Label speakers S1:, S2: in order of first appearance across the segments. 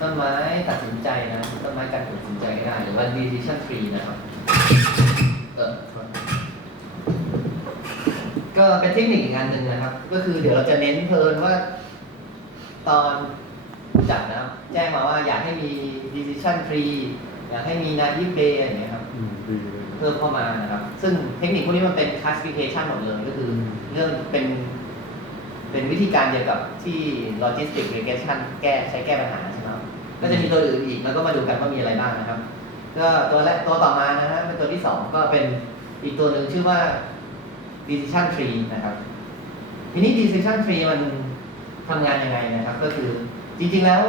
S1: ต้นไม้ตัดสินใจนะต้นไม้การตัดสินใจได้หรือว่า decision tree นะครับเออก็เป็นเทคนิคอีกอันหนึ่งนะครับ ก็คือเดี๋ยวเราจะเน้นเพลินว่า ตอนจัดนะครับแจ้งมาว่าอยากให้มี decision tree อยากให้มี naive bay อย่างเงี้ยครับ
S2: อืมดีเลย
S1: เพิ่มเข้ามานะครับ ซึ่งเทคนิคพวกนี้มันเป็น classification หมดเลยก็คือเรื่องเป็นเป็นวิธีการเดียวกับที่ logistic regression แก้ใช้แก้ปัญหาใช่ไหมครับ ก็จะมีตัวอื่นอีกแล้วก็มาดูกันว่ามีอะไรบ้างนะครับ ก็ตัวแรกตัวต่อมานะฮะเป็นตัวที่สองก็เป็นอีกตัวหนึ่งชื่อว่า decision tree นะครับ ทีนี้ decision tree มันทำงานยังไงนะครับ ก็คือจริงๆแล้ว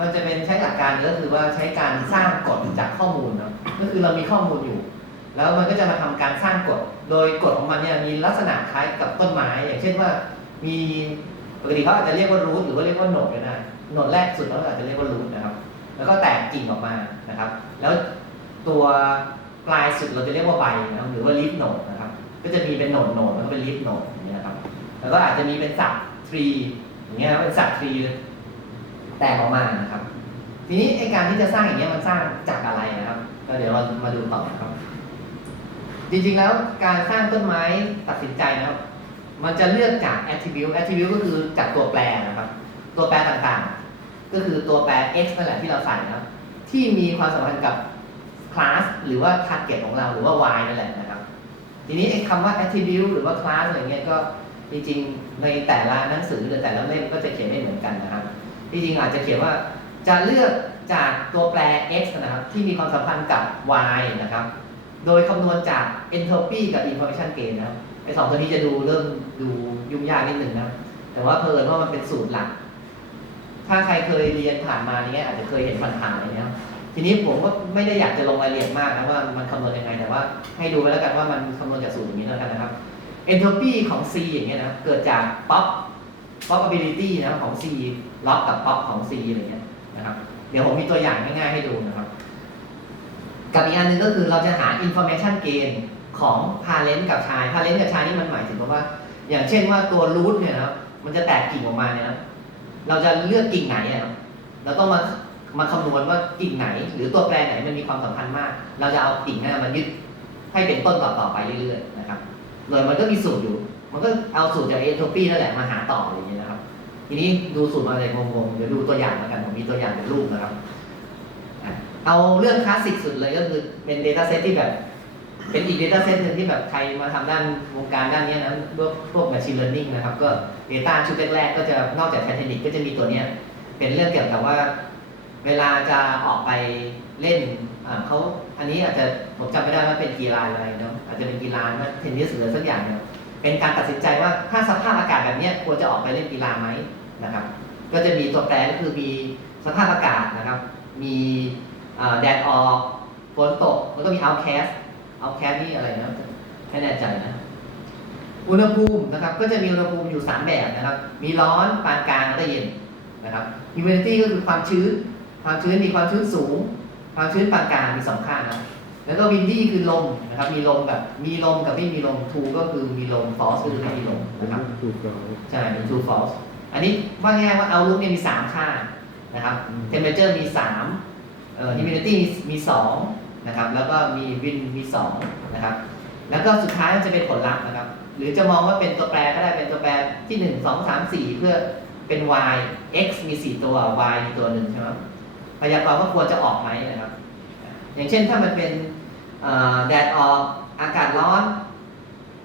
S1: มันจะเป็นใช้หลักการก็คือว่าใช้การสร้างกฎจากข้อมูลเนาะก็คือเรามีข้อมูลอยู่ แล้วมันก็จะมาทำการสร้างกฎ โดยกฎของมันเนี่ยมีลักษณะคล้ายกับต้นไม้ อย่างเช่นว่ามีปกติเขาอาจจะเรียกว่ารูทหรือว่าเรียกว่าโหนดก็ได้ โหนดแรกสุดเราอาจจะเรียกว่ารูทนะครับ แล้วก็แตกกิ่งออกมานะครับ แล้วตัวปลายสุดเราจะเรียกว่าใบนะครับหรือว่าลิฟโหนดนะครับ ก็จะมีเป็นโหนดโหนดแล้วก็เป็นลิฟโหนดอย่างเงี้ยนะครับ แล้วก็อาจจะมีเป็นสับทรีอย่างเงี้ยเป็นสับทรีแตกออกมานะครับ ทีนี้ไอการที่จะสร้างอย่างเงี้ยมันสร้างจากอะไรนะครับก็เดี๋ยวเรามาดูต่อนะครับ จริงๆแล้วการสร้างต้นไม้ตัดสินใจนะครับ มันจะเลือกจาก attribute attribute ก็คือจากตัวแปรนะครับ ตัวแปรต่างๆ ก็คือตัวแปร x นั่นแหละที่เราใส่นะครับที่มีความสัมพันธ์กับ class หรือว่า target ของเราหรือว่า y นั่นแหละนะครับ ทีนี้ไอ้คำว่า attribute หรือว่า class อะไรเงี้ยก็จริงๆในแต่ละหนังสือหรือแต่ละเล่มก็จะเขียนไม่เหมือนกันนะครับจริงๆอาจจะเขียนว่าจะเลือกจากตัวแปร x นะครับ ที่มีความสัมพันธ์กับ y นะครับ โดยคำนวณจาก entropy กับ information gain นะครับไอ้สองตัวนี้จะดูเริ่มดูยุ่งยากนิดหนึ่งนะแต่ว่าเพลินว่ามันเป็นสูตรหลัก ถ้าใครเคยเรียนผ่านมาเนี้ยอาจจะเคยเห็นผ่านๆอะไรเงี้ยทีนี้ผมก็ไม่ได้อยากจะลงรายละเอียดมากนะว่ามันคำนวณยังไงแต่ว่า ให้ดูไว้แล้วกันว่ามันคำนวณจากสูตรอย่างนี้แล้วกันนะครับ entropy ของ C อย่างเงี้ยนะเกิดจาก pop probability นะของ C ล็อกกับ pop ของ C อะไรเงี้ยนะครับเดี๋ยวผมมีตัวอย่างง่ายๆให้ดูนะครับกับอีกอันหนึ่งก็คือเราจะหา information gain ของ parent กับชาย parent กับชายนี่มันหมายถึงว่า อย่างเช่นว่าตัว root เนี่ยนะมันจะแตกกิ่งออกมาเนี่ยนะ เราจะเลือกกิ่งไหนอะครับเราต้องมามาคำนวณว่ากิ่งไหน หรือตัวแปรไหนมันมีความสำคัญมาก เราจะเอากิ่งนั้นมายึดให้เป็นต้นต่อๆไปเรื่อยๆนะครับโดยมันก็มีสูตรอยู่ มันก็เอาสูตรจาก entropy นั่นแหละมาหาต่ออย่างเงี้ยนะครับ ทีนี้ดูสูตรมาอะไรงงๆเดี๋ยวดูตัวอย่างแล้วกันผมมีตัวอย่างเป็นรูปนะครับเอาเรื่องคลาสสิกสุดเลยก็คือเป็น data set ที่แบบ เป็นอีก data set หนึ่งที่แบบใครมาทำด้านวงการด้านนี้นะพวกพวก machine learning นะครับ ก็ data ชุดแรกๆก็จะนอกจาก Titanic ก็จะมีตัวเนี้ยเป็นเรื่องเกี่ยวกับว่า เวลาจะออกไปเล่นเขาอันนี้อาจจะผมจำไม่ได้ว่าเป็นกีฬาอะไรเนาะอาจจะเป็นกีฬาเทนนิสหรือสักอย่างเนี่ยเป็นการตัดสินใจว่าถ้าสภาพอากาศแบบเนี้ยควรจะออกไปเล่นกีฬาไหมนะครับ ก็จะมีตัวแปรก็คือมีสภาพอากาศนะครับ มีแดดออกฝนตกแล้วก็มี outcast outcast นี่อะไรนะไม่แน่ใจนะ อุณหภูมินะครับก็จะมีอุณหภูมิอยู่ 3 แบบนะครับ มีร้อนปานกลางแล้วก็เย็นนะครับ humidity ก็คือความชื้น ความชื้นมีความชื้นสูง ความชื้นปานกลางมีสองข้างนะแล้วก็ windy คือลมนะครับ มีลมแบบมีลมกับไม่มีลม true ก็คือมีลม false ก็คือไม่มีลมนะครับ
S2: ถูกต้อง
S1: ใช่เป็น true false อันนี้ว่าง่ายๆว่า outlook เนี่ยมี 3 ค่านะครับ temperature มี3เอ่อ humidity มีมี2นะครับแล้วก็มี wind มี2นะครับแล้วก็สุดท้ายมันจะเป็นผลลัพธ์นะครับ หรือจะมองว่าเป็นตัวแปรก็ได้เป็นตัวแปรที่1 2 3 4เพื่อเป็น y x มี4ตัว y มีตัวหนึ่งใช่ไหมพยากรณ์ว่าควรจะออกไหมนะครับ อย่างเช่นถ้ามันเป็นแดดออกอากาศร้อน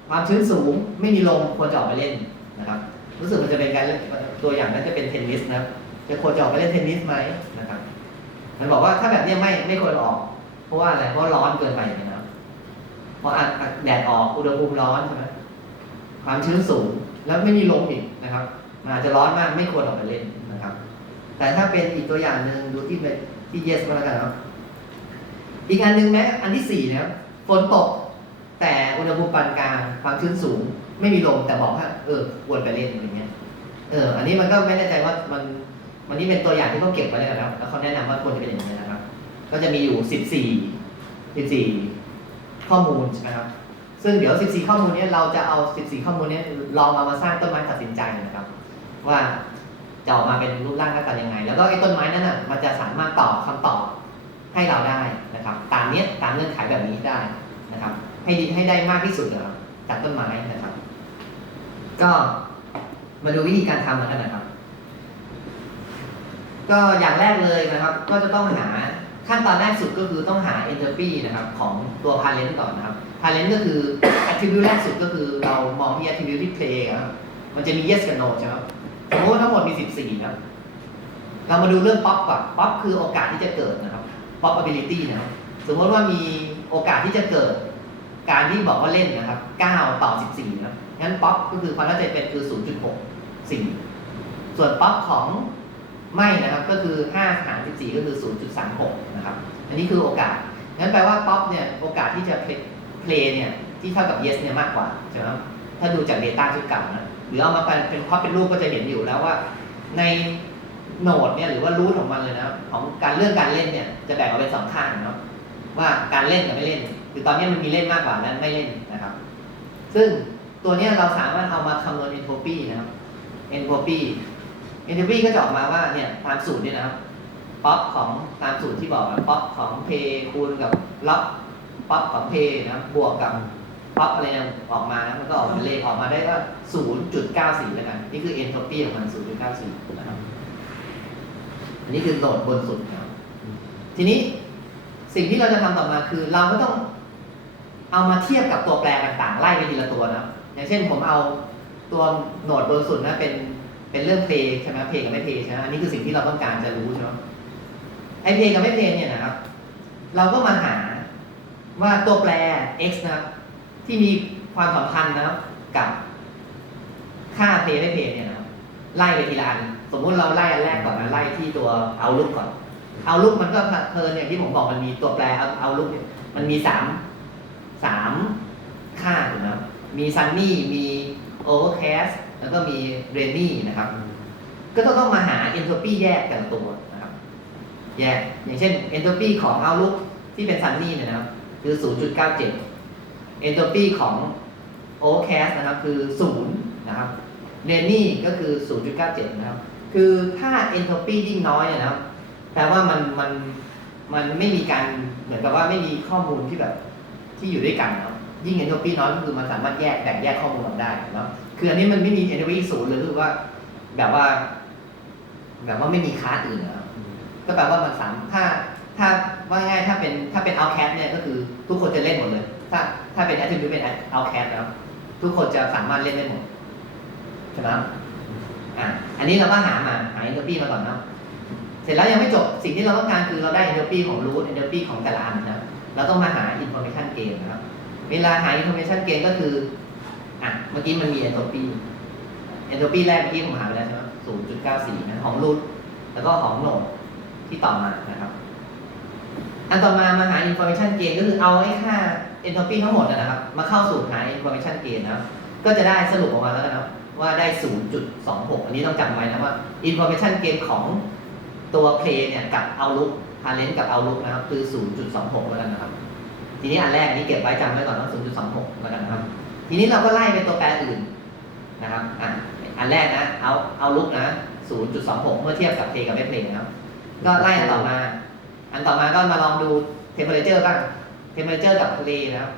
S1: ความชื้นสูงไม่มีลมควรจะออกไปเล่นนะครับ รู้สึกมันจะเป็นการตัวอย่างนั้นจะเป็นเทนนิสนะครับจะควรจะออกไปเล่นเทนนิสไหมนะครับมันบอกว่าถ้าแบบนี้ไม่ไม่ควรออก เพราะว่าอะไรเพราะร้อนเกินไปนะครับเพราะแดดออกอุณหภูมิร้อนใช่ไหม ความชื้นสูงแล้วไม่มีลมอีกนะครับมันอาจจะร้อนมากไม่ควรออกไปเล่นนะครับ แต่ถ้าเป็นอีกตัวอย่างหนึ่งดูที่เป็นที่ yes ก็แล้วกันครับอีกอันหนึ่งแม้อันที่สี่นะครับฝนตกแต่อุณหภูมิปานกลางความชื้นสูง ไม่มีลมแต่บอกว่าเออควรไปเล่นอะไรเงี้ยเอออันนี้มันก็ไม่แน่ใจว่ามันมันนี่เป็นตัวอย่างที่เขาเก็บไว้เลยนะครับ แล้วเขาแนะนำว่าควรจะเป็นอย่างนี้นะครับ ก็จะมีอยู่สิบสี่สิบสี่ข้อมูลใช่ไหมครับ ซึ่งเดี๋ยว 14 ข้อมูลนี้เราจะเอา 14 ข้อมูลนี้ลองเอามาสร้างต้นไม้ตัดสินใจนะครับ ว่าจะออกมาเป็นรูปร่างหน้าตายังไง แล้วก็ไอ้ต้นไม้นั้นน่ะมันจะสามารถตอบคำตอบให้เราได้นะครับ ตามเนี้ยตามเงื่อนไขแบบนี้ได้นะครับ ให้ดีให้ได้มากที่สุดนะครับจากต้นไม้นะครับ ก็มาดูวิธีการทำกันนะครับ ก็อย่างแรกเลยนะครับ ก็จะต้องหา ขั้นตอนแรกสุดก็คือต้องหา entropy นะครับของตัว parent ก่อนนะครับ parent ก็คือ attribute แรกสุดก็คือเรามองที่ attribute ที่ play ครับมันจะมี yes กับ no ใช่ไหมครับสมมติว่าทั้งหมดมี 14นะครับเรามาดูเรื่อง pop ก่อน pop คือโอกาสที่จะเกิดนะครับ probability นะครับสมมติว่ามีโอกาสที่จะเกิด การที่บอกว่าเล่นนะครับ 9 ต่อ 14นะครับงั้น pop ก็คือความน่าจะเป็นคือ 0.6 4ส่วน pop ของ ไม่นะครับก็คือ5หาร14 ก็คือ 0.36 นะครับ อันนี้คือโอกาส งั้นแปลว่า pop เนี่ยโอกาสที่จะ play play เนี่ยที่เท่ากับ yes เนี่ยมากกว่าใช่ไหมถ้าดูจาก Data ชุดเก่านะหรือเอามาเป็นเป็นพเป็นรูปก็จะเห็นอยู่แล้วว่าในโหนดเนี่ยหรือว่ารูทของมันเลยนะของการเรื่องการเล่นเนี่ยจะแบ่งออกเป็นสองข้างเนาะว่าการเล่นกับไม่เล่น คือตอนนี้มันมีเล่นมากกว่าและไม่เล่นนะครับ ซึ่งตัวนี้เราสามารถเอามาคำนวณ entropy นะครับเอนโทรปี entropy entropy ก็จะออกมาว่าเนี่ยตามสูตรเนี่ยนะครับป๊อปของตามสูตรที่บอกอะป๊อปของเพคูณกับล็อกป๊อปของเพนะครับบวกกับป๊อปอะไรเนี่ยออกมานะมันก็ออกเป็นเลขออกมาได้ว่า 0.94แล้วกัน นี่คือ entropy ของมัน 0.94 นะครับ อันนี้คือโหลดบนสุดนะครับทีนี้สิ่งที่เราจะทำต่อมาคือ เราก็ต้องเอามาเทียบกับตัวแปรต่างๆ ไล่ไปทีละตัวนะครับอย่างเช่นผมเอาตัวโหนดบนสุดนะเป็น เป็นเรื่องเพลใช่ไหมเพลกับไม่เพลใช่ไหมอันนี้คือสิ่งที่เราต้องการจะรู้ใช่ไหมไอเพลกับไม่เพลเนี่ยนะครับ เราก็มาหาว่าตัวแปร x นะครับ ที่มีความสัมพันธ์นะครับกับค่าเพลไม่เพลเนี่ยนะครับไล่ไปทีละอัน สมมุติเราไล่อันแรกก่อนนะไล่ที่ตัวเอาลุกก่อน เอาลุกมันก็เพลินอย่างที่ผมบอกมันมีตัวแปรเอาเอาลุกเนี่ยมันมีสามสามค่าถูกไหมมีซันนี่มีโอเวอร์แคส แล้วก็มีเรนนี่นะครับ ก็ต้องต้องมาหาเอนโทรปีแยกแต่ละตัวนะครับ แยก อย่างเช่นเอนโทรปีของเอาลุกที่เป็นซันนี่เนี่ยนะครับ คือ 0.97 เอนโทรปีของโอเวอร์แคสนะครับคือ 0 นะครับเรนนี่ก็คือ 0.97 นะครับ คือถ้าเอนโทรปียิ่งน้อยเนี่ยนะครับแปลว่ามันมันมันไม่มีการเหมือนกับว่าไม่มีข้อมูลที่แบบที่อยู่ด้วยกันนะครับยิ่งเอนโทรปีน้อยก็คือมันสามารถแยกแบ่งแยกข้อมูลออกได้นะ คืออันนี้มันไม่มีเอนโทรปีศูนย์เลยคือว่า แบบว่า แบบว่าไม่มีคลาสอื่นนะครับก็แปลว่ามันสามถ้า ถ้าว่าง่ายถ้าเป็นถ้าเป็น outcast เนี่ยก็คือทุกคนจะเล่นหมดเลย ถ้า ถ้าเป็น attribute เป็น outcast นะครับทุกคนจะสามารถเล่นได้หมดใช่ไหมครับอะอันนี้เราก็หามาหา entropy มาก่อนเนาะเสร็จแล้วยังไม่จบสิ่งที่เราต้องการคือเราได้ entropy ของ root entropy ของแต่ละอันนะครับเราต้องมาหา information gain นะครับ เวลาหา information gain ก็คือ อะ เมื่อกี้มันมี entropy entropy แรกเมื่อกี้ผมหาไปแล้วใช่ไหม0.94นะของ root แล้วก็ของโหนดที่ต่อมานะครับ อันต่อมามาหา information gain ก็คือเอาไอ้ค่า entropy ทั้งหมดนะครับ มาเข้าสู่หา information gain นะครับก็จะได้สรุปออกมาแล้วนะครับว่าได้ 0.26 อันนี้ต้องจำไว้นะว่า information gain ของตัว play เนี่ยกับ outlook talent กับ outlook นะครับ คือ 0.26 แล้วกันนะครับ ทีนี้อันแรกนนี้เก็บไว้จำไว้ก่อนว่า0.26 แล้วกันนะครับ ทีนี้เราก็ไล่เป็นตัวแปรอื่นนะครับอะอันแรกนะ เอาเอาลุกนะ 0.26 เมื่อเทียบกับ play กับไม่ play นะครับ ก็ไล่อันต่อมา อันต่อมาก็มาลองดู temperature บ้าง temperature กับ play นะครับ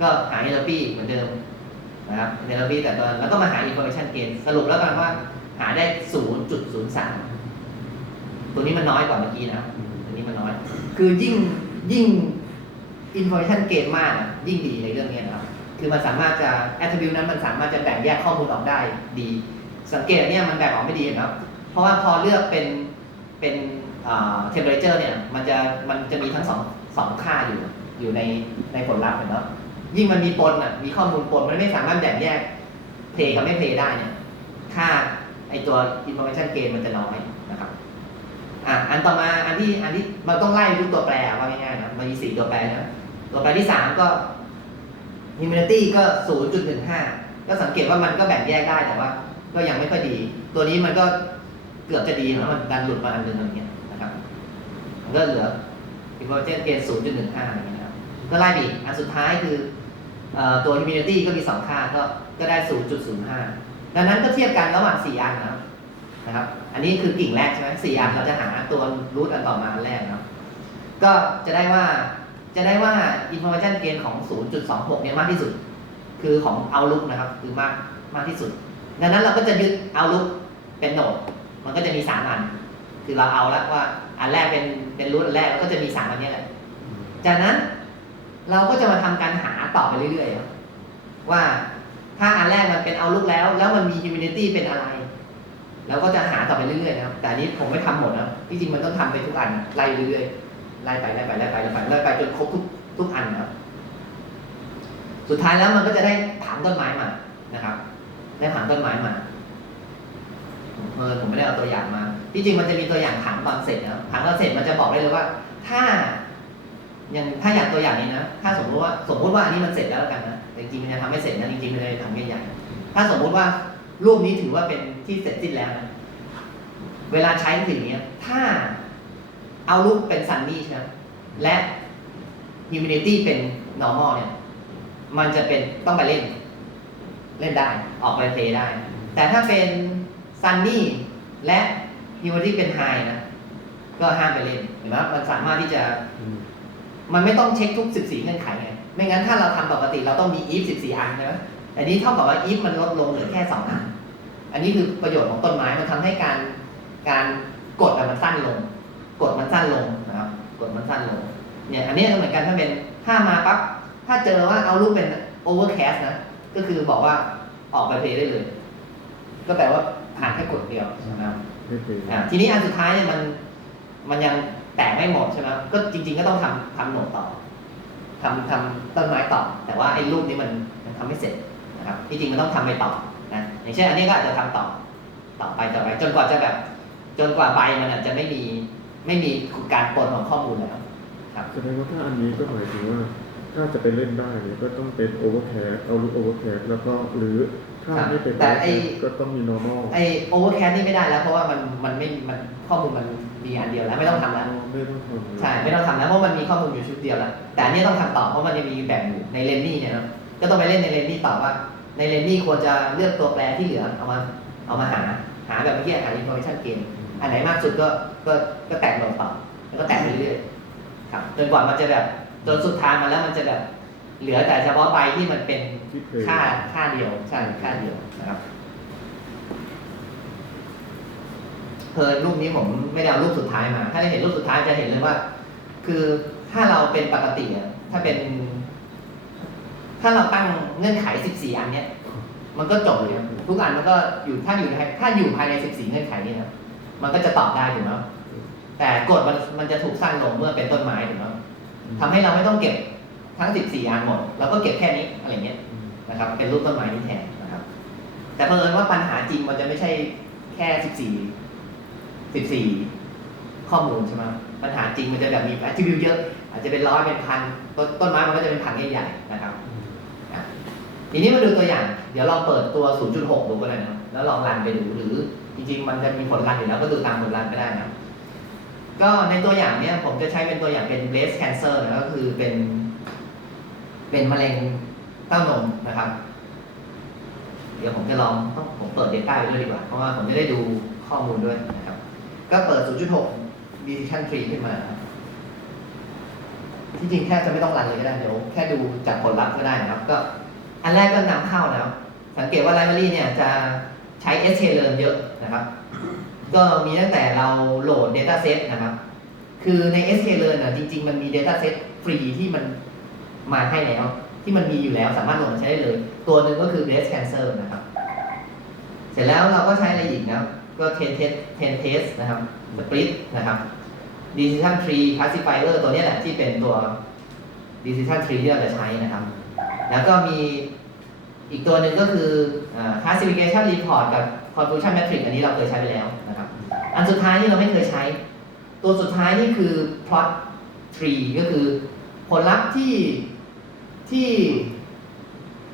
S1: ก็หา entropy เหมือนเดิมนะครับ entropy แต่ตอนแล้วก็มาหา information gain สรุปแล้วกันว่าหาได้ 0.03 ตัวนี้มันน้อยกว่าเมื่อกี้นะครับตัวนี้มันน้อย คือยิ่งยิ่ง information gain มาก ยิ่งดีในเรื่องนี้นะครับ คือมันสามารถจะ attribute นั้นมันสามารถจะแบ่งแยกข้อมูลออกได้ดี สังเกตเนี่ยมันแบ่งออกไม่ดีนะครับเพราะว่าพอเลือกเป็นเป็นอ่า temperature เนี่ยมันจะมันจะมีทั้งสองสองค่าอยู่อยู่ในในผลลัพธ์เนาะยิ่งมันมีปนอะมีข้อมูลปนมันไม่สามารถแบ่งแยก play กับไม่ play ได้เนี่ยค่าไอตัว information gain มันจะน้อยนะครับอะอันต่อมาอันที่อันที่มันต้องไล่ทุกตัวแปรว่าง่ายๆนะมันมีสี่ตัวแปรนะตัวแปรที่สามก็ humidity ก็ 0.15 ก็สังเกตว่ามันก็แบ่งแยกได้แต่ว่า ก็ยังไม่ค่อยดี ตัวนี้มันก็เกือบจะดีนะมันดันหลุดมาอันหนึงอะไรเงี้ยนะครับมันก็เหลือ information gain 0.15อะไรเงี้ยนะครับก็ไล่ไปอีกอันสุดท้ายคือตัว humidity ก็มีสองค่าก็ก็ได้ 0.05 ดังนั้นก็เทียบกันระหว่าง 4 อันนะครับนะครับ อันนี้คือกิ่งแรกใช่ไหมสี่อันเราจะหาตัวรูทอันต่อมาอันแรกนะครับก็จะได้ว่า จะได้ว่า information gain ของ 0.26 เนี่ยมากที่สุด คือของ outlook นะครับ คือมากมากที่สุด ดังนั้นเราก็จะยึด outlook เป็นโหนด มันก็จะมี 3 อัน คือเราเอาแล้วว่าอันแรกเป็นเป็นรูทอันแรกแล้วก็จะมี 3 อันนี้แหละ จากนั้นเราก็จะมาทำการหาต่อไปเรื่อยๆ ว่าถ้าอันแรกมันเป็นเอาลุกแล้ว แล้วมันมี humidity เป็นอะไรเราก็จะหาต่อไปเรื่อยๆนะครับ แต่นี้ผมไม่ทำหมดนะที่จริงมันต้องทำไปทุกอันไล่เรื่อยๆ ไล่ไปไล่ไปไล่ไปไล่ไปไล่ไปจนครบทุกทุกอันนะครับ สุดท้ายแล้วมันก็จะได้ถามต้นไม้มานะครับ ได้ถามต้นไม้มาเออผมไม่ได้เอาตัวอย่างมา ที่จริงมันจะมีตัวอย่างถามตอนเสร็จนะครับถามตอนเสร็จมันจะบอกได้เลยว่า ถ้าอย่างถ้าอย่างตัวอย่างนี้นะ ถ้าสมมติว่าสมมติว่าอันนี้มันเสร็จแล้วแล้วกันนะแต่จริงๆมันจะทำไม่เสร็จนะจริงๆมันจะทำใหญ่ๆถ้าสมมุติว่ารูปนี้ถือว่าเป็นที่เสร็จสิ้นแล้วนะเวลาใช้สิ่งนี้ถ้า เอารูปเป็นซันนี่ใช่ไหมและ humidity เป็น normal เนี่ย มันจะเป็นต้องไปเล่น เล่นได้ออกไปเพลย์ได้ แต่ถ้าเป็นซันนี่และ humidity เป็น high นะ ก็ห้ามไปเล่นเห็นไหมมันสามารถที่จะ มันไม่ต้องเช็คทุก 14 เงื่อนไขไง ไม่งั้นถ้าเราทำปกติเราต้องมี if 14 อันใช่ไหมแต่นี้เท่ากับว่า if มันลดลงเหลือแค่ 2 อัน อันนี้คือประโยชน์ของต้นไม้มันทำให้การการกดอะมันสั้นลง กดมันสั้นลงนะครับ กดมันสั้นลง เนี่ย อันนี้ก็เหมือนกันถ้าเป็นถ้ามาปั๊บถ้าเจอว่าเอารูปเป็น overcast นะ ก็คือบอกว่าออกไปเพลย์ได้เลย ก็แปลว่าผ่านแค่กดเดียวนะครับทีนี้อันสุดท้ายเนี่ยมันมันยังแตกไม่หมดใช่ไหมก็จริง ๆ ก็ต้องทำทำโหนดต่อทำทำต้นไม้ต่อ แต่ว่าไอ้รูปนี้มันมันทำไม่เสร็จนะครับที่จริงมันต้องทำไปต่อนะอย่างเช่นอันนี้ก็อาจจะทำต่อ ต่อไปต่อไปจนกว่าจะแบบ จนกว่าใบมันอาจจะไม่มี ไม่มีการปนของข้อมูลแล้วครับ
S2: แสดงว่าถ้าอันนี้ก็หมายถึงว่า ถ้าจะไปเล่นได้เนี่ยก็ต้องเป็นโอเวอร์แคสเอาลูกโอเวอร์แคสแล้วก็หรือถ้าไม่เป็น
S1: แต่ไอ้
S2: overcast ก็ต้องมี normal
S1: ไอ้โอเวอร์แคสนี่ไม่ได้แล้ว เพราะว่ามันมันไม่มันข้อมูลมันมีอันเดียวแล้วไม่ต้องทำแล้ว
S2: ไม่ต้องทำ
S1: ใช่ไม่ต้องทำแล้วเพราะมันมีข้อมูลอยู่ชุดเดียวแล้วแต่อันนี้ต้องทำต่อเพราะมันจะมีแบ่งอยู่ในเรนนี่เนี่ยนะก็ต้องไปเล่นในเรนนี่ต่อว่า ในเรนนี่ควรจะเลือกตัวแปรที่เหลือเอามาเอามาหาหาแบบเมื่อกี้หา information gain อันไหนมากสุดก็ ก็ก็แตกลงต่อแล้วก็แตกไปเรื่อยๆครับจนกว่ามันจะแบบจนสุดทางมาแล้วมันจะแบบ เหลือแต่เฉพาะใบที่มันเป็น
S2: ที่เพลย์
S1: ค่าค่าเดียวใช่ค่าเดียวนะครับเพลินรูปนี้ผมไม่ได้เอารูปสุดท้ายมา ถ้าได้เห็นรูปสุดท้ายจะเห็นเลยว่า คือถ้าเราเป็นปกติอะถ้าเป็น ถ้าเราตั้งเงื่อนไข 14 อันเนี้ย มันก็จบเลยครับทุกอันมันก็อยู่ถ้าอยู่ในถ้าอยู่ภายใน 14 เงื่อนไขนี้นะมันก็จะตอบได้ถูกไหม แต่กฎมันมันจะถูกสั้นลงเมื่อเป็นต้นไม้ถูกไหมทำให้เราไม่ต้องเก็บทั้ง 14 อันหมดเราก็เก็บแค่นี้อะไรเงี้ยนะครับ เป็นรูปต้นไม้นี่แทนนะครับ แต่เผอิญว่าปัญหาจริงมันจะไม่ใช่แค่สิบสี่สิบสี่ข้อมูลใช่ไหมปัญหาจริงมันจะแบบมี attribute เยอะอาจจะเป็นร้อยเป็นพันต้นต้นไม้มันก็จะเป็นพันใหญ่ๆนะครับอะทีนี้มาดูตัวอย่าง เดี๋ยวลองเปิดตัว 0.6 ดูก็ได้นะครับแล้วลองรันไปดูหรือจริง ๆ มันจะมีผลรันอยู่แล้วก็ดูตามผลรันก็ได้นะครับ ก็ในตัวอย่างเนี้ยผมจะใช้เป็นตัวอย่างเป็น breast cancer นะก็คือเป็น เป็นมะเร็งเต้านมนะครับ เดี๋ยวผมจะลองต้องผมเปิด Data ไปด้วยดีกว่า เพราะว่าผมจะได้ดูข้อมูลด้วยนะครับ ก็เปิด 0.6 decision tree ขึ้นมาที่จริงแค่จะไม่ต้องรันเลยก็ได้เดี๋ยวแค่ดูจากผลลัพธ์ก็ได้นะครับ ก็อันแรกก็นำเข้านะครับสังเกตว่า library เนี่ยจะใช้ sklearn เยอะนะครับ ก็มีตั้งแต่เราโหลด dataset นะครับ คือใน sklearn นะจริง ๆ มันมี dataset ฟรีที่มันมาให้แล้ว ที่มันมีอยู่แล้วสามารถโหลดมาใช้ได้เลย ตัวหนึ่งก็คือ breast cancer นะครับ เสร็จแล้วเราก็ใช้อะไรอีกนะ ก็10 test 10 test นะครับ split นะครับ decision tree classifier ตัวนี้แหละที่เป็นตัว decision tree ที่เราจะใช้นะครับ แล้วก็มีอีกตัวหนึ่งก็คือ classification report กับ conclusion matrix อันนี้เราเคยใช้ไปแล้ว อันสุดท้ายที่เราไม่เคยใช้ ตัวสุดท้ายนี่คือ plot tree ก็คือผลลัพธ์ที่ที่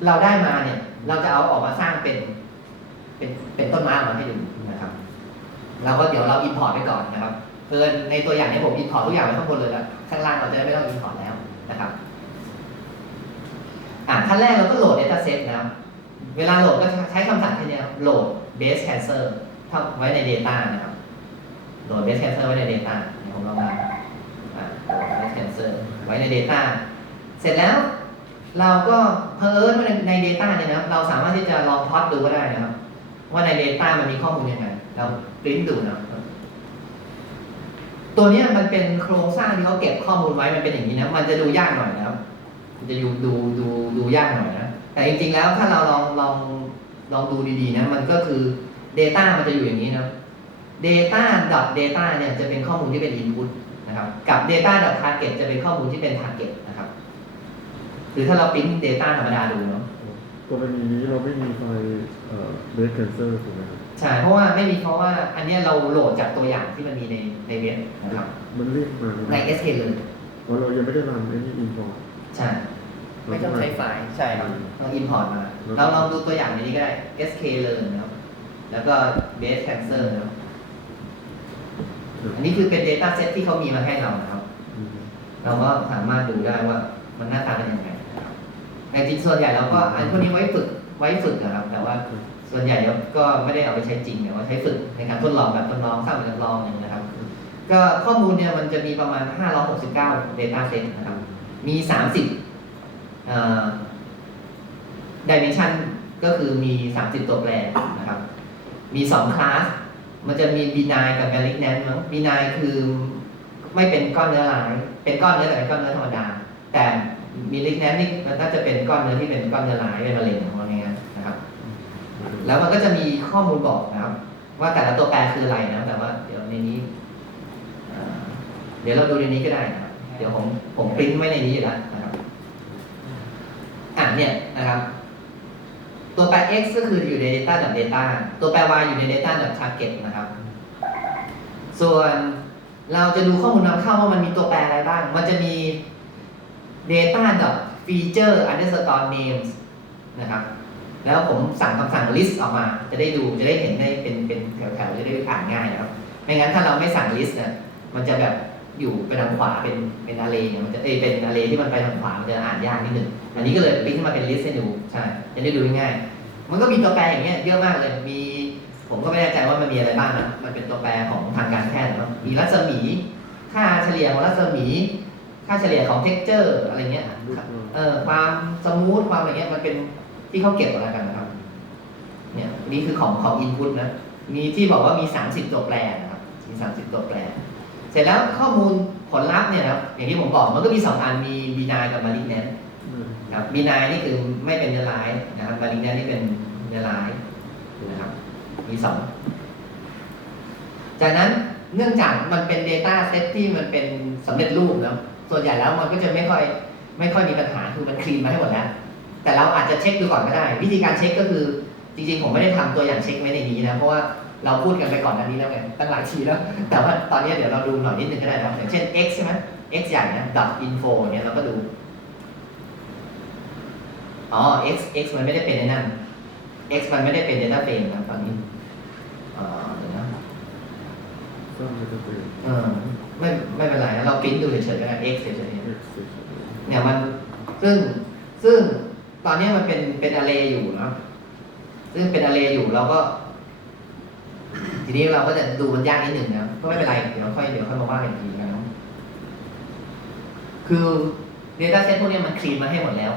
S1: เราได้มาเนี่ย เราจะเอาออกมาสร้างเป็น เป็นเป็นต้นไม้ออกมาให้ดูนะครับเราก็เดี๋ยวเรา import ไปก่อนนะครับเพื่อนในตัวอย่างนี้ผม import ทุกอย่างไว้ข้างบนเลยแล้วข้างล่างเราจะได้ไม่ต้อง import แล้วนะครับอ่าขั้นแรกเราก็โหลด dataset นะครับเวลาโหลดก็ใช้คำสั่งแค่นี้โหลด base cancer เข้าไว้ใน Data นะครับ โหลด Base Cancer ไว้ใน Data เดี๋ยวผมลองมาอ่าโหลด Base Cancer ไว้ใน Data เสร็จแล้วเราก็เพอิญว่าในใน Data เนี่ยนะเราสามารถที่จะลองพอตดูก็ได้นะครับ ว่าใน Data มันมีข้อมูลยังไง เราปริ้นดูนะตัวนี้มันเป็นโครงสร้างที่เขาเก็บข้อมูลไว้มันเป็นอย่างนี้นะ มันจะดูยากหน่อยนะครับมันจะดูดูดูดูยากหน่อยนะ แต่จริงๆแล้วถ้าเราลองลองลองดูดีๆนะ มันก็คือ Data มันจะอยู่อย่างนี้นะ Data dot data เนี่ยจะเป็นข้อมูลที่เป็น input นะครับ กับ Data dot target จะเป็นข้อมูลที่เป็น target นะครับ หรือถ้าเราปริ้น Data ธรรมดาดูเนาะ
S2: กรณีนี้เราไม่มีไฟล์เอ่อ breast cancer ถูกไหมครับ
S1: ใช่เพราะว่าไม่มีเพราะว่าอันเนี้ยเราโหลดจากตัวอย่างที่มันมีในในเว็บนะครับ
S2: มันเรียกมา
S1: ใน SK เลย
S2: เพราะเรายังไม่ได้รันไอ้นี่อินพอร์ต
S1: ใช่
S3: ไม่ต้องใช้ไฟล์ใช่ครับ
S1: เรา import มาเราลองดูตัวอย่างในนี้ก็ได้ SK learn นะครับแล้วก็ base cancer นะครับ อันนี้คือเป็น data set ที่เขามีมาให้เรานะครับ เราก็สามารถดูได้ว่ามันหน้าตาเป็นยังไงนะครับแต่จริงส่วนใหญ่เราก็อันพวกนี้ไว้ฝึกไว้ฝึกนะครับ แต่ว่าส่วนใหญ่เราก็ไม่ได้เอาไปใช้จริงแต่ว่าใช้ฝึกในการทดลองแบบทดลองสร้างแบบทดลองอย่างนี้นะครับ ก็ข้อมูลเนี่ยมันจะมีประมาณ 569 data set นะครับ มี 30เอ่อ dimension ก็คือมี 30 ตัวแปรนะครับ มี 2 คลาส มันจะมี benign กับ malignant มั้ง benign คือไม่เป็นก้อนเนื้อร้าย เป็นก้อนเนื้อแต่เป็นก้อนเนื้อธรรมดา แต่ malignant นี่มันน่าจะเป็นก้อนเนื้อที่เป็นก้อนเนื้อร้ายเป็นมะเร็งของเราเนี่ยนะครับ แล้วมันก็จะมีข้อมูลบอกนะครับ ว่าแต่ละตัวแปรคืออะไรนะ แต่ว่าเดี๋ยวในนี้เอ่อเดี๋ยวเราดูในนี้ก็ได้นะครับเดี๋ยวผมผมปริ้นไว้ในนี้อยู่แล้วนะครับอะเนี่ยนะครับ ตัวแปร x ก็คืออยู่ใน data data ตัวแปร y อยู่ใน data target นะครับ ส่วนเราจะดูข้อมูลนำเข้าว่ามันมีตัวแปรอะไรบ้าง มันจะมี data feature underscore names นะครับ แล้วผมสั่งคำสั่ง list ออกมา จะได้ดูจะได้เห็นได้เป็นเป็นแถวๆจะได้อ่านง่ายนะครับ ไม่งั้นถ้าเราไม่สั่ง list เนี่ยมันจะแบบ อยู่ไปทางขวาเป็นเป็นอาร์เรย์มันจะเอยเป็นอาร์เรย์ที่มันไปทางขวามันจะอ่านยากนิดหนึ่งอันนี้ก็เลยปริ้นขึ้นมาเป็น list ให้ดูใช่จะได้ดูง่ายๆมันก็มีตัวแปรอย่างเงี้ยเยอะมากเลยมีผมก็ไม่แน่ใจว่ามันมีอะไรบ้างนะมันเป็นตัวแปรของทางการแพทย์นะครับมีรัศมี ค่าเฉลี่ยของรัศมี ค่าเฉลี่ยของ texture อะไรเงี้ยเอ่อความสมูทความอะไรเงี้ยมันเป็นที่เขาเก็บอะไรกันนะครับ เนี่ยนี่คือของของ input นะมีที่บอกว่ามี 30 ตัวแปรนะครับมี 30 ตัวแปร เสร็จแล้วข้อมูลผลลัพธ์เนี่ยนะครับอย่างที่ผมบอกมันก็มี2อันมี benign กับ malignant นะครับ benign นี่คือไม่เป็นเนื้อร้ายนะครับ malignant นี่เป็นเนื้อร้ายนะครับมีสองจากนั้นเนื่องจากมันเป็น Data Set ที่มันเป็นสำเร็จรูปนะส่วนใหญ่แล้วมันก็จะไม่ค่อยไม่ค่อยมีปัญหาคือมันคลีนมาให้หมดแล้ว แต่เราอาจจะเช็คดูก่อนก็ได้ วิธีการเช็คก็คือจริงๆ ผมไม่ได้ทำตัวอย่างเช็คไว้ในนี้นะ เพราะว่า เราพูดกันไปก่อนอันนี้แล้วไงตั้งหลายทีแล้ว แต่ว่าตอนนี้เดี๋ยวเราดูหน่อยนิดนึงก็ได้นะครับอย่างเช่น x ใช่ไหม x ใหญ่นะ dot info เนี่ยเราก็ดูอ๋อ x x มันไม่ได้เป็นในนั้น x มันไม่ได้เป็น data frame นะตอนนี้เอ่อเดี๋ยวนะ
S2: สร้างมาจะเป็น
S1: เออไม่ไม่เป็นไรนะเราปริ้นดูเฉยๆก็ได้ x เฉยๆ
S2: X
S1: เนี่ยมันซึ่งซึ่งตอนเนี้ยมันเป็นเป็นอ r เรย์อยู่เนอะซึ่งเป็นอ r เรย์อยู่เราก็ ทีนี้เราก็จะดูมันยากนิดหนึ่งนะก็ไม่เป็นไร เดี๋ยวค่อยเดี๋ยวค่อยมาว่ากันอีกทีนะครับคือ Data Set พวกนี้มันคลีนมาให้หมดแล้ว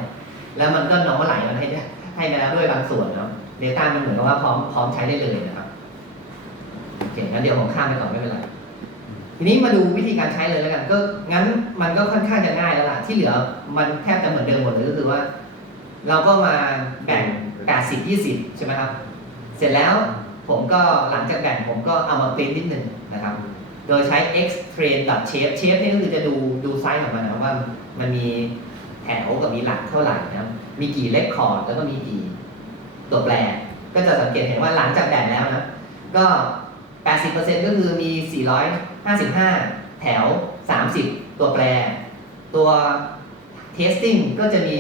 S1: แล้วมันก็น้องไหลมันให้ให้มาแล้วด้วยบางส่วนเนาะ Data มันเหมือนกับว่าพร้อมพร้อมใช้ได้เลยนะครับโอเคงั้นเดี๋ยวผมข้ามไปก่อนไม่เป็นไร ทีนี้มาดูวิธีการใช้เลยแล้วกัน ก็งั้นมันก็ค่อนข้างจะง่ายแล้วล่ะ ที่เหลือมันแทบจะเหมือนเดิมหมดเลยก็คือว่า เราก็มาแบ่ง 80 20 ใช่ไหมครับ เสร็จแล้ว ผมก็หลังจากแบ่งผมก็เอามาปริ้นนิดหนึ่งนะครับ โดยใช้ x train shape shape นี่ก็คือจะดูดูไซส์ของมันนะว่ามันมีแถวกับมีหลักเท่าไหร่นะมีกี่เลคคอร์ดแล้วก็มีกี่ตัวแปร ก็จะสังเกตเห็นว่าหลังจากแบ่งแล้วนะ ก็ 80%ก็คือมี 455 แถว 30 ตัวแปร ตัว testing ก็จะมี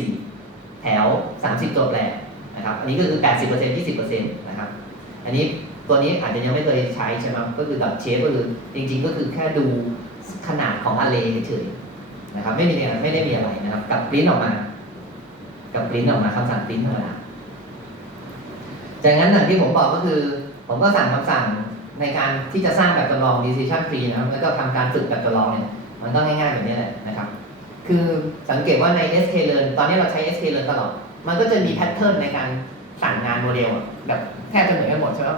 S1: 114 แถว 30 ตัวแปร นะครับ อันนี้ก็คือ 80% 20%นะครับ อันนี้ตัวนี้อาจจะยังไม่เคยใช้ใช่ไหมก็คือดับเชฟก็คือจริง ๆ ก็คือแค่ดูขนาดของ array เฉยๆนะครับ ไม่มีอะไรไม่ได้มีอะไรนะครับ กับปริ้นออกมา กับปริ้นออกมาคำสั่งปริ้นธรรมดาจากนั้นอย่างที่ผมบอกก็คือ ผมก็สั่งคำสั่งในการที่จะสร้างแบบจำลอง decision tree นะครับแล้วก็ทำการฝึกแบบจำลองเนี่ย มันก็ง่ายๆแบบนี้แหละนะครับ คือสังเกตว่าใน sklearn ตอนนี้เราใช้ sklearn ตลอด มันก็จะมีแพทเทิร์นในการสั่งงานโมเดลแบบแทบจะเหมือนกันหมดใช่ไหม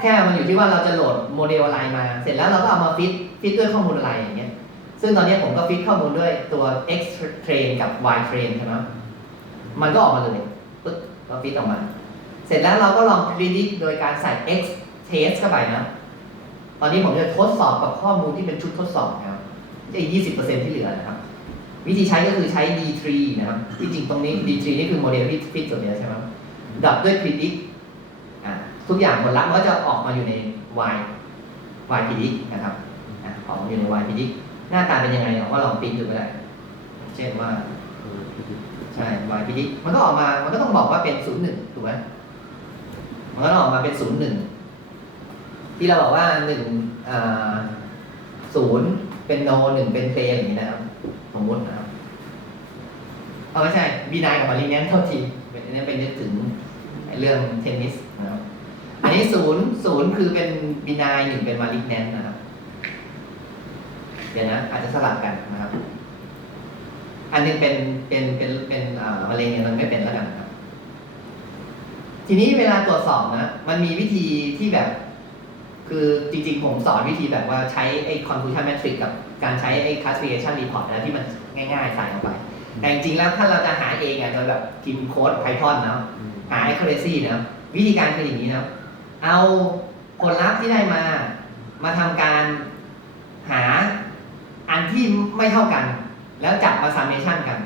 S1: แค่มันอยู่ที่ว่าเราจะโหลดโมเดลอะไรมา เสร็จแล้วเราก็เอามาฟิตฟิตด้วยข้อมูลอะไรอย่างเงี้ย ซึ่งตอนนี้ผมก็ฟิตข้อมูลด้วยตัว x train กับ y train ใช่ไหมครับมันก็ออกมาเลยปึ๊บก็ฟิตออกมา เสร็จแล้วเราก็ลอง predict โดยการใส่ x test เข้าไปนะตอนนี้ผมจะทดสอบกับข้อมูลที่เป็นชุดทดสอบนะครับไอ้ยี่สิบเปอร์เซ็นที่เหลือนะครับ วิธีใช้ก็คือใช้ D3 นะครับที่จริงตรงนี้ D3 นี่คือโมเดลที่ฟิตสุดแล้วใช่ไหมดับด้วย predict ทุกอย่างผลลัพธ์ก็จะออกมาอยู่ใน y y predict นะครับออกมาอยู่ใน y predict หน้าตาเป็นยังไงเราก็ลองปริ้นดูก็ได้ เช่นว่าใช่ y predict มันก็ออกมา มันก็ต้องบอกว่าเป็น 01 ถูกไหมมันก็ต้องออกมาเป็น 01 ที่เราบอกว่า1อ่า0เป็น no 1เป็น play อย่างนี้นะครับ มมตินะครับเอาไม่ใช่บีนายกับมารีเนียนเท่าทีเป็นอันนี้เป็นนึกถึงเรื่องเทนนิสนะครับอันนี้ศูนย์ศูนย์คือเป็นบีนายหนึ่งเป็นมาริกแนนนะครับเดี๋ยวนะอาจจะสลับกันนะครับ อันนึงเป็นเป็นเป็นเป็นอ่ามะเร็งเนี่ยมันไม่เป็นแล้วกันครับ ทีนี้เวลาตรวจสอบนะ มันมีวิธีที่แบบ คือจริงๆ ผมสอนวิธีแบบว่าใช้ไอ้ confusion matrix กับการใช้ไอ้ classification report นะที่มันง่ายๆ ใส่ลงไป แต่จริงๆ แล้วถ้าเราจะหาเองอะโดยแบบพิมพ์โค้ด Python เนาะหา accuracy นะวิธีการคืออย่างนี้นะเอาผลลัพธ์ที่ได้มา มาทำการหาอันที่ไม่เท่ากัน แล้วจับมา summation กัน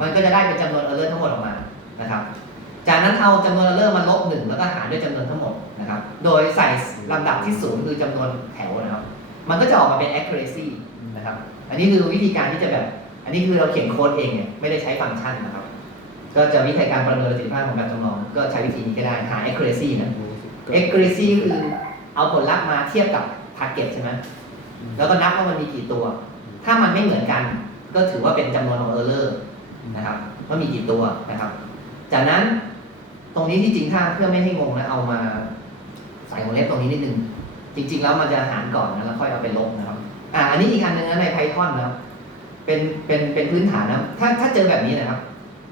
S1: มันก็จะได้เป็นจำนวน error ทั้งหมดออกมานะครับ จากนั้นเอาจำนวน error มาลบหนึ่งแล้วก็หารด้วยจำนวนทั้งหมดนะครับ โดยใส่ ลำดับที่ศูนย์คือจำนวนแถวนะครับมันก็จะออกมาเป็น accuracy นะครับ อันนี้คือวิธีการที่จะแบบ อันนี้คือเราเขียนโค้ดเองเนี่ยไม่ได้ใช้ฟังก์ชันนะครับ ก็จะวิธีการประเมินประสิทธิภาพของแบบจำลอง ก็ใช้วิธีนี้ก็ได้หา accuracy นะ accuracy คือเอาผลลัพธ์มาเทียบกับ target ใช่ไหมแล้วก็นับว่ามันมีกี่ตัว ถ้ามันไม่เหมือนกัน ก็ถือว่าเป็นจำนวนของ error นะครับว่ามีกี่ตัวนะครับ จากนั้นตรงนี้ที่จริงถ้าเพื่อไม่ให้งงนะเอามา ใส่วงเล็บตรงนี้นิดนึง จริง ๆ แล้วมันจะหารก่อนนะแล้วค่อยเอาไปลบนะครับ อ่าอันนี้อีกอันหนึ่งนะใน Python นะครับเป็นเป็นเป็นพื้นฐานนะถ้าถ้าเจอแบบนี้นะครับ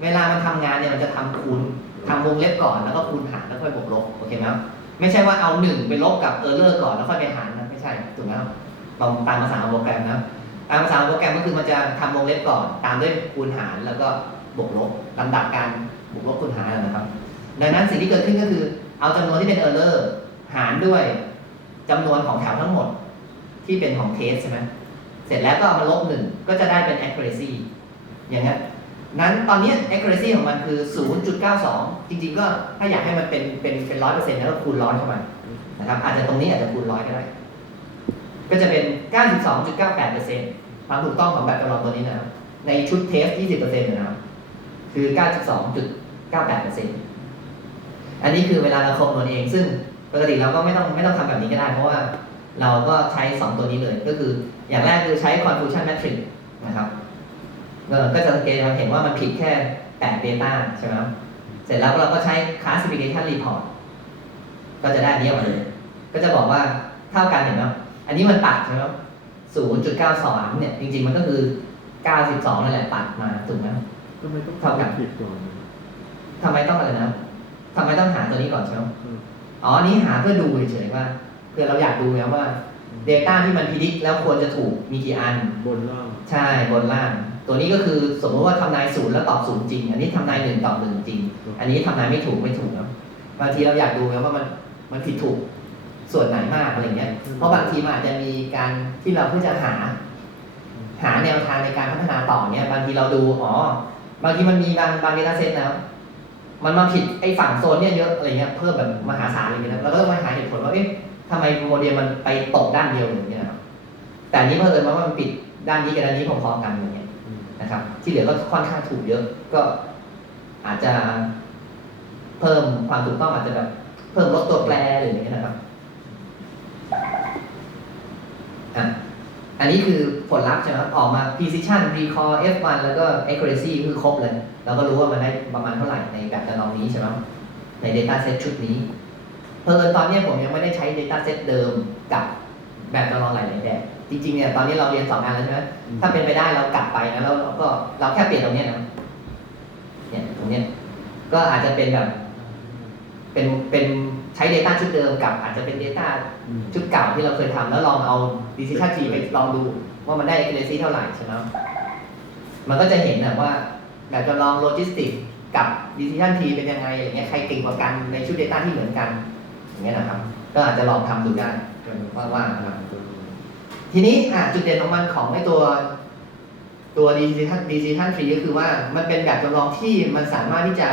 S1: เวลามันทำงานเนี่ยมันจะทำคูณทำวงเล็บก่อนแล้วก็คูณหารแล้วค่อยบวกลบโอเคไหมครับไม่ใช่ว่าเอาหนึ่งไปลบกับเออร์เลอร์ก่อนแล้วค่อยไปหารนะไม่ใช่ถูกไหมครับลองตามภาษาโปรแกรมนะตามภาษาโปรแกรมก็คือมันจะทำวงเล็บก่อน ตามด้วยคูณหารแล้วก็บวกลบลำดับการบวกลบคูณหารนะครับ ดังนั้นสิ่งที่เกิดขึ้นก็คือ เอาจำนวนที่เป็นเออร์เลอร์ หารด้วยจำนวนของแถวทั้งหมดที่เป็นของเทสใช่ไหมเสร็จแล้วก็เอามาลบหนึ่งก็จะได้เป็น accuracy อย่างนั้นนั้นตอนนี้ accuracy ของมันคือ 0.92 จริง ๆ ก็ถ้าอยากให้มันเป็นเป็นเป็นร้อยเปอร์เซ็นต์แล้วก็คูณร้อยเข้าไปนะครับ อาจจะตรงนี้อาจจะคูณร้อยก็ได้ ก็จะเป็น 92.98เปอร์เซ็นต์ความถูกต้องของแบบจำลองตัวนี้นะครับ ในชุดเทส 20เปอร์เซ็นต์นะครับ คือ 92.98เปอร์เซ็นต์อันนี้คือเวลาเราคำนวณเองซึ่ง ปกติเราก็ไม่ต้องไม่ต้องทำแบบนี้ก็ได้ เพราะว่าเราก็ใช้ 2 ตัวนี้เลย ก็คืออย่างแรกคือใช้ confusion matrix นะครับเออก็จะสังเกตเราเห็นว่ามันผิดแค่แปด data ใช่ไหมครับเสร็จแล้วเราก็ใช้ classification report ก็จะได้อันนี้ออกมาเลย ก็จะบอกว่าเท่ากันเห็นไหมอันนี้มันตัดใช่ไหมครับ0.92เนี่ย จริง ๆ มันก็คือ92นั่นแหละตัดมาถูกไหม
S2: ทำไมต้อง
S1: เท่ากัน
S2: ผิดก่อนนะ
S1: ทำไมต้องอะไรนะทำไมต้องหาตัวนี้ก่อนใช่ไหม
S2: อ๋
S1: อนี้หาเพื่อดูเฉยๆว่าเพื่อเราอยากดูแล้วว่า data ที่มันพิจิตแล้วควรจะถูกมีกี่อัน
S2: บนล่าง
S1: ใช่บนล่าง ตัวนี้ก็คือสมมติว่าทำนายศูนย์แล้วตอบศูนย์จริง อันนี้ทำนายหนึ่งตอบหนึ่งจริง อันนี้ทำนายไม่ถูกไม่ถูกครับบางทีเราอยากดูนะว่ามันมันผิดถูกส่วนไหนมากอะไรเงี้ย เพราะบางทีมันอาจจะมีการที่เราเพื่อจะหา หาแนวทางในการพัฒนาต่อเนี่ยบางทีเราดูอ๋อบางทีมันมีบางบางเดต้าเซตนะ มันมาผิดไอ้ฝั่งโซนเนี่ยเยอะอะไรเงี้ยเพิ่มแบบมหาศาลอะไรเงี้ยนะเราก็ต้องมาหาเหตุผลว่าเอ๊ะทำไมโมเดลมันไปตกด้านเดียวอย่างเงี้ยนะครับแต่นี้เพิ่มว่ามันปิดด้านนี้กับด้านนี้พร้อมๆกันอย่างเงี้ยนะครับ ที่เหลือก็ค่อนข้างถูกเยอะก็อาจจะเพิ่มความถูกต้องอาจจะแบบเพิ่มลดตัวแปรหรืออย่างเงี้ยนะครับอะ อันนี้คือผลลัพธ์ใช่ไหมครับออกมา precision recall f1 แล้วก็ accuracy คือครบเลย เราก็รู้ว่ามันได้ประมาณเท่าไหร่ในแบบจำลองนี้ใช่ไหมใน data set ชุดนี้ เพอญตอนเนี้ยผมยังไม่ได้ใช้ Data Set เดิมกับแบบจำลองหลายๆแบบจริงๆเนี่ยตอนนี้เราเรียนสองอันแล้วใช่ไหมถ้าเป็นไปได้เรากลับไปนะแล้วเราก็เราแค่เปลี่ยนตรงเนี้ยนะเนี่ยตรงเนี้ยก็อาจจะเป็นแบบเป็นเป็นใช้ Data ชุดเดิมกับอาจจะเป็น Data
S2: อืม
S1: ชุดเก่าที่เราเคยทำแล้วลองเอา decision tree ไปลองดูว่ามันได้ accuracy เท่าไหร่ใช่ไหมมันก็จะเห็นนะว่าแบบจำลองโลจิสติกกับ decision tree เป็นยังไงอย่างเงี้ยใครเก่งกว่ากันในชุด data ที่เหมือนกัน อย่างเงี้ยนะครับ ก็อาจจะลองทำดูได้ว่าว่าๆนะครับทีนี้อะจุดเด่นของมันของไอ้ตัวตัว decision decision tree ก็คือว่ามันเป็นแบบจำลองที่มันสามารถที่จะ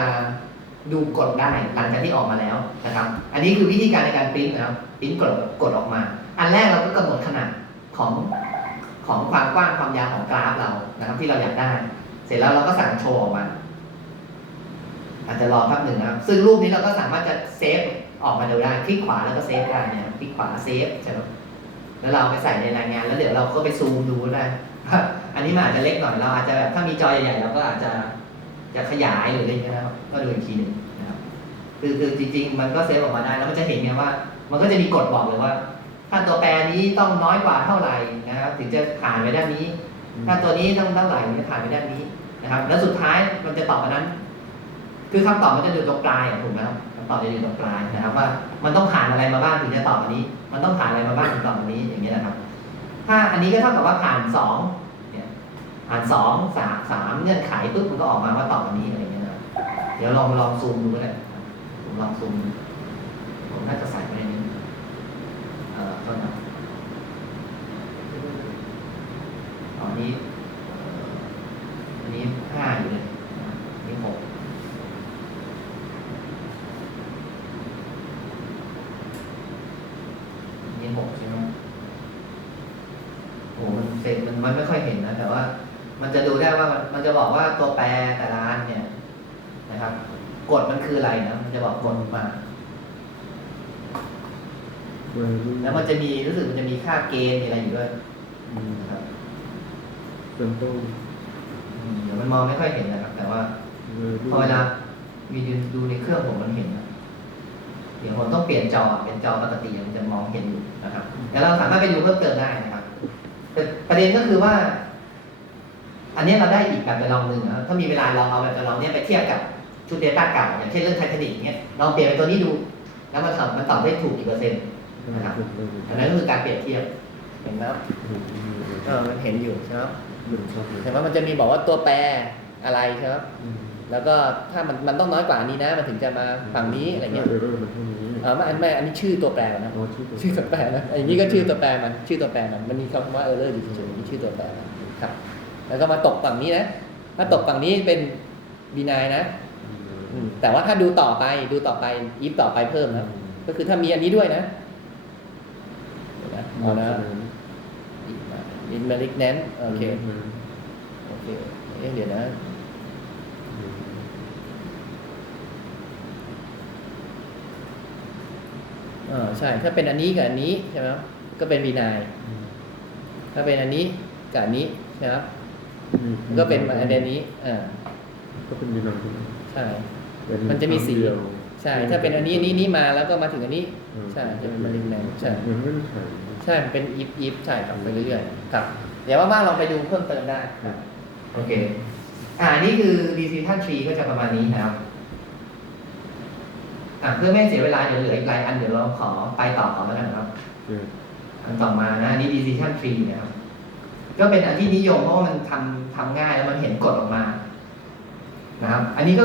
S1: ดูกฎได้หลังจากที่ออกมาแล้วนะครับ อันนี้คือวิธีการในการปริ้นนะครับปริ้นกฎกฎออกมา อันแรกเราก็กำหนดขนาดของของความกว้างความยาวของกราฟเรานะครับ ที่เราอยากได้ เสร็จแล้วเราก็สั่งโชว์ออกมา อาจจะรอแป๊บหนึ่งนะครับ ซึ่งรูปนี้เราก็สามารถจะเซฟออกมาดูได้คลิกขวาแล้วก็เซฟได้เนี่ยคลิกขวาเซฟใช่ไหมแล้วเราไปใส่ในรายงาน แล้วเดี๋ยวเราก็ไปซูมดูได้อันนี้มันอาจจะเล็กหน่อยเราอาจจะแบบถ้ามีจอใหญ่ๆเราก็อาจจะจะขยายหรืออะไรเงี้ยนะครับก็ดูอีกทีหนึ่ง คือคือจริง ๆ มันก็เซฟออกมาได้แล้วมันจะเห็นไงว่า มันก็จะมีกฎบอกเลยว่า ถ้าตัวแปรนี้ต้องน้อยกว่าเท่าไหร่นะครับ ถึงจะผ่านไปด้านนี้ ถ้าตัวนี้ต้องเท่าไหร่ถึงจะผ่านไปด้านนี้นะครับ แล้วสุดท้ายมันจะตอบอันนั้น คือคำตอบมันจะอยู่ตรงปลายถูกไหมครับคำตอบจะอยู่ตรงปลายนะครับ ว่ามันต้องผ่านอะไรมาบ้างถึงจะตอบอันนี้ มันต้องผ่านอะไรมาบ้างถึงตอบอันนี้อย่างเงี้ยนะครับ ถ้าอันนี้ก็เท่ากับว่าผ่านสองเนี่ยผ่านสองสามสามเงื่อนไขปุ๊บมันก็ออกมาว่าตอบอันนี้อะไรอย่างเงี้ยนะเดี๋ยวลองลองซูมดูก็ได้ ลองซูมผมน่าจะใส่ไว้ในนี้เอ่อต้นนะตอนนี้อันนี้ห้าอยู่เลยนะครับอันนี้หกมีหกใช่ไหมโอ้มันเสร็จมันมันไม่ค่อยเห็นนะ แต่ว่า มันจะดูได้ว่ามันมันจะบอกว่าตัวแปรแต่ละอันเนี่ยนะครับ กฎมันคืออะไรนะมันจะบอกกฎมาแล้วมันจะมีรู้สึกมันจะมีค่าเกณฑ์มีอะไรอยู่ด้วยนะครับ
S2: เป็นต้น
S1: อืมเดี๋ยวมันมองไม่ค่อยเห็นนะครับ แต่ว่าพอเวลามีดูดูในเครื่องผมมันเห็นนะเดี๋ยวผมต้องเปลี่ยนจอเปลี่ยนจอปกติมันจะมองเห็นอยู่นะครับเดี๋ยวเราสามารถไปดูเพิ่มเติมได้นะครับแต่ประเด็นก็คือว่า อันนี้เราได้อีกแบบจำลองหนึ่งนะครับถ้ามีเวลาเราเอาแบบจำลองเนี้ยไปเทียบกับ ชุด Data เก่าอย่างเช่นเรื่องไททานิกเนี้ยลองเปลี่ยนเป็นตัวนี้ดู แล้วมันตอบมันตอบได้ถูกกี่เปอร์เซ็นต์นะครับอันนั้นก็คือการเปรียบเทียบเห็นไหมครับเออมันเห็นอยู่ใช่ไหมเห็นไหมมันจะมีบอกว่าตัวแปรอะไรใช่ไหมแล้วก็ถ้ามันมันต้องน้อยกว่าอันนี้นะ มันถึงจะมาฝั่งนี้อะไรเงี้ย
S2: เออมันเท่านี้
S1: เออไม่อันไม่อันนี้ชื่อตัวแปรก่อนนะ
S2: อ๋อชื่อ
S1: ชื่อตัวแปรนะอันนี้ก็ชื่อตัวแปรมันชื่อตัวแปรมันมันมีคำว่า error อยู่เฉยๆนี่ชื่อตัวแปรมันครับ แล้วก็มาตกฝั่งนี้นะ ถ้าตกฝั่งนี้เป็น binary นะอืม แต่ว่าถ้าดูต่อไปดูต่อไป if ต่อไปเพิ่มนะก็คือถ้ามีอันนี้ด้วยนะเดี๋ยวนะเอานะ in malignant โอเคโอเคเอ๊ะเดี๋ยวนะเออใช่ ถ้าเป็นอันนี้กับอันนี้ใช่ไหมครับก็เป็น binary ถ้าเป็นอันนี้กับอันนี้ใช่ไหมครับก็เป็นอันนี้อ่า
S2: ก็เป็นดีนังใช่ไหม
S1: ใช่
S2: เป็
S1: มันจะมีสี
S2: คำเดียว
S1: ใช่ถ้าเป็นอันนี้อันนี้นี้มาแล้วก็มาถึงอันนี้ใช่จะเป็น malignant ใช่
S2: เหมือนเงื่อนไข
S1: ใช่มันเป็น if if ใช่ครับไปเรื่อยๆครับ เดี๋ยวว่างๆลองไปดูเพิ่มเติมได้
S2: ครับ
S1: โอเค อ่านี่คือ decision tree ก็จะประมาณนี้นะครับอ่าเพื่อไม่ให้เสียเวลาเดี๋ยวเหลืออีกหลายอันเดี๋ยวเราขอไปต่อก่อนแล้วกันนะครับ
S2: เออ
S1: อันต่อมานะอันนี้ decision tree นะครับก็เป็นอันที่นิยมเพราะว่ามันทำทำง่ายแล้วมันเห็นกฎออกมานะครับ อันนี้ก็